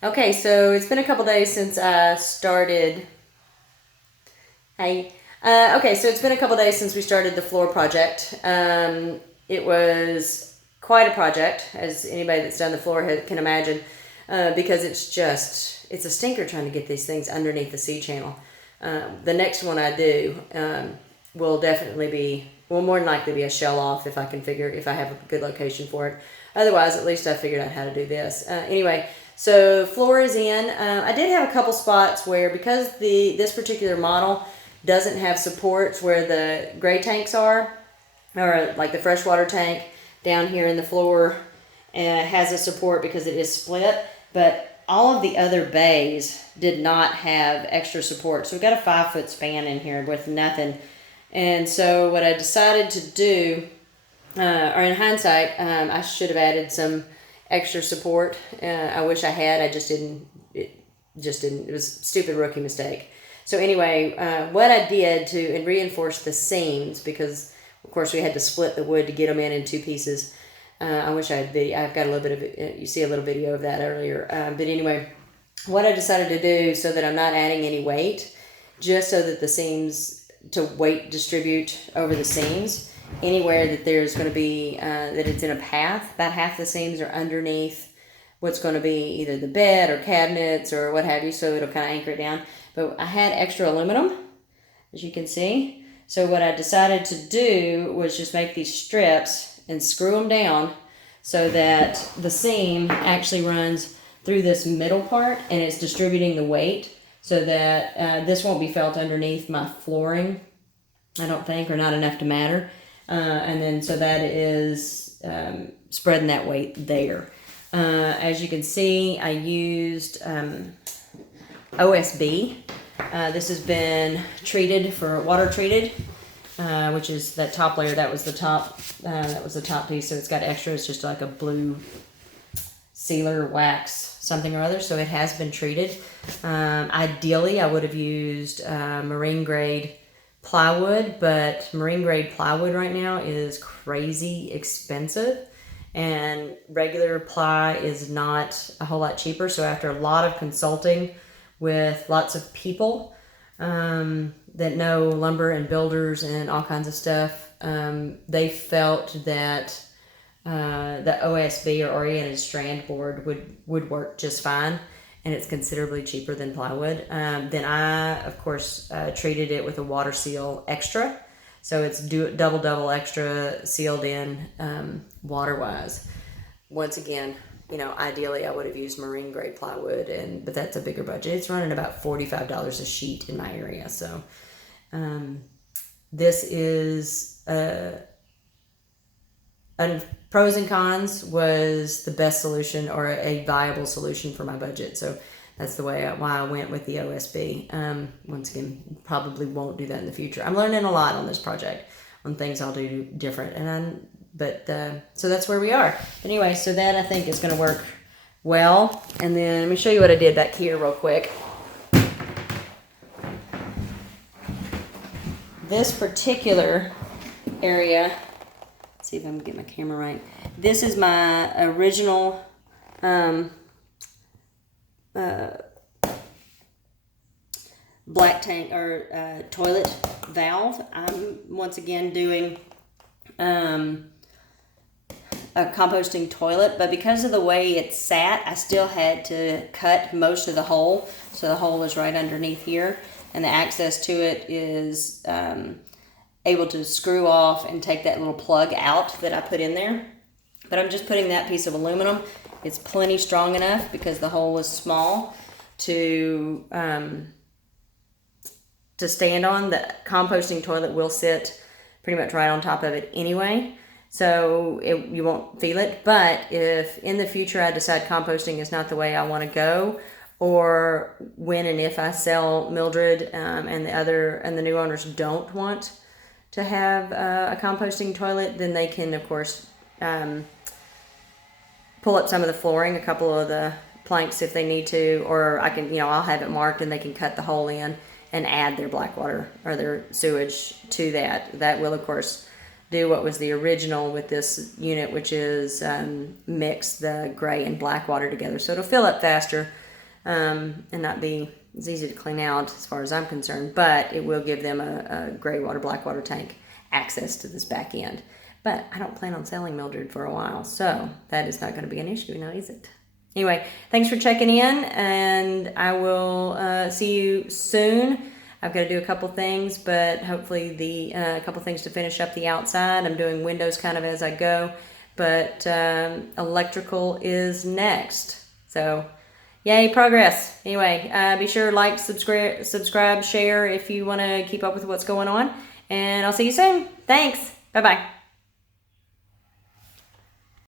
Okay, so it's been a couple days since I started. Hey. Okay, so it's been a couple days since we started the floor project. It was quite a project, as anybody that's done the floor can imagine, because it's a stinker trying to get these things underneath the sea channel. The next one I do will definitely will more than likely be a shell off if if I have a good location for it. Otherwise, at least I figured out how to do this. Anyway, so floor is in. I did have a couple spots where, because this particular model doesn't have supports where the gray tanks are, or like the freshwater tank down here in the floor has a support because it is split, but all of the other bays did not have extra support. So we've got a 5-foot span in here with nothing. And so what I decided to do, or in hindsight, I should have added some extra support. I wish I had. I just didn't. It just didn't. It was a stupid rookie mistake. So anyway, what I did to reinforce the seams, because of course we had to split the wood to get them in two pieces. I wish I had video. I've got a little bit of it. You see a little video of that earlier. But anyway, what I decided to do so that I'm not adding any weight, just so that the seams to weight distribute over the seams anywhere that there's going to be that it's in a path. About half the seams are underneath what's going to be either the bed or cabinets or what have you, so it'll kind of anchor it down. But I had extra aluminum, as you can see. So what I decided to do was just make these strips and screw them down so that the seam actually runs through this middle part and it's distributing the weight, so that this won't be felt underneath my flooring, I don't think, or not enough to matter. And then so that is spreading that weight there. As you can see, I used OSB. This has been treated for water treated, which is that top layer. That was the top. That was the top piece. So it's got extra. It's just like a blue sealer wax something or other. So it has been treated. Ideally, I would have used marine grade plywood, but marine grade plywood right now is crazy expensive, and regular ply is not a whole lot cheaper. So after a lot of consulting with lots of people that know lumber and builders and all kinds of stuff, they felt that the OSB or oriented strand board would work just fine, and it's considerably cheaper than plywood. Then I, of course, treated it with a water seal extra, so it's double extra sealed in water wise. Once again, ideally I would have used marine grade plywood, but that's a bigger budget. It's running about $45 a sheet in my area. So this is pros and cons was the best solution, or a viable solution for my budget. So that's why I went with the OSB. Once again, probably won't do that in the future. I'm learning a lot on this project, on things I'll do different, so that's where we are. Anyway, so that I think is going to work well. And then let me show you what I did back here real quick. This particular area, let's see if I can get my camera right. This is my original black tank or toilet valve. I'm once again doing a composting toilet, but because of the way it sat, I still had to cut most of the hole. So the hole is right underneath here, and the access to it is able to screw off and take that little plug out that I put in there. But I'm just putting that piece of aluminum. It's plenty strong enough, because the hole is small, to stand on. The composting toilet will sit pretty much right on top of it anyway, so you won't feel it. But if in the future I decide composting is not the way I want to go, or when and if I sell Mildred and the new owners don't want to have a composting toilet, then they can, of course, pull up some of the flooring, a couple of the planks if they need to, or I can, I'll have it marked and they can cut the hole in and add their black water or their sewage to that. That will, of course, do what was the original with this unit, which is mix the gray and black water together. So it'll fill up faster, and not be as easy to clean out as far as I'm concerned, but it will give them a gray water, black water tank access to this back end. But I don't plan on selling Mildred for a while, so that is not going to be an issue, now is it? Anyway, thanks for checking in, and I will see you soon. I've got to do a couple things, but hopefully a couple things to finish up the outside. I'm doing windows kind of as I go, but electrical is next. So, yay, progress. Anyway, be sure to like, subscribe, share if you want to keep up with what's going on, and I'll see you soon. Thanks. Bye-bye.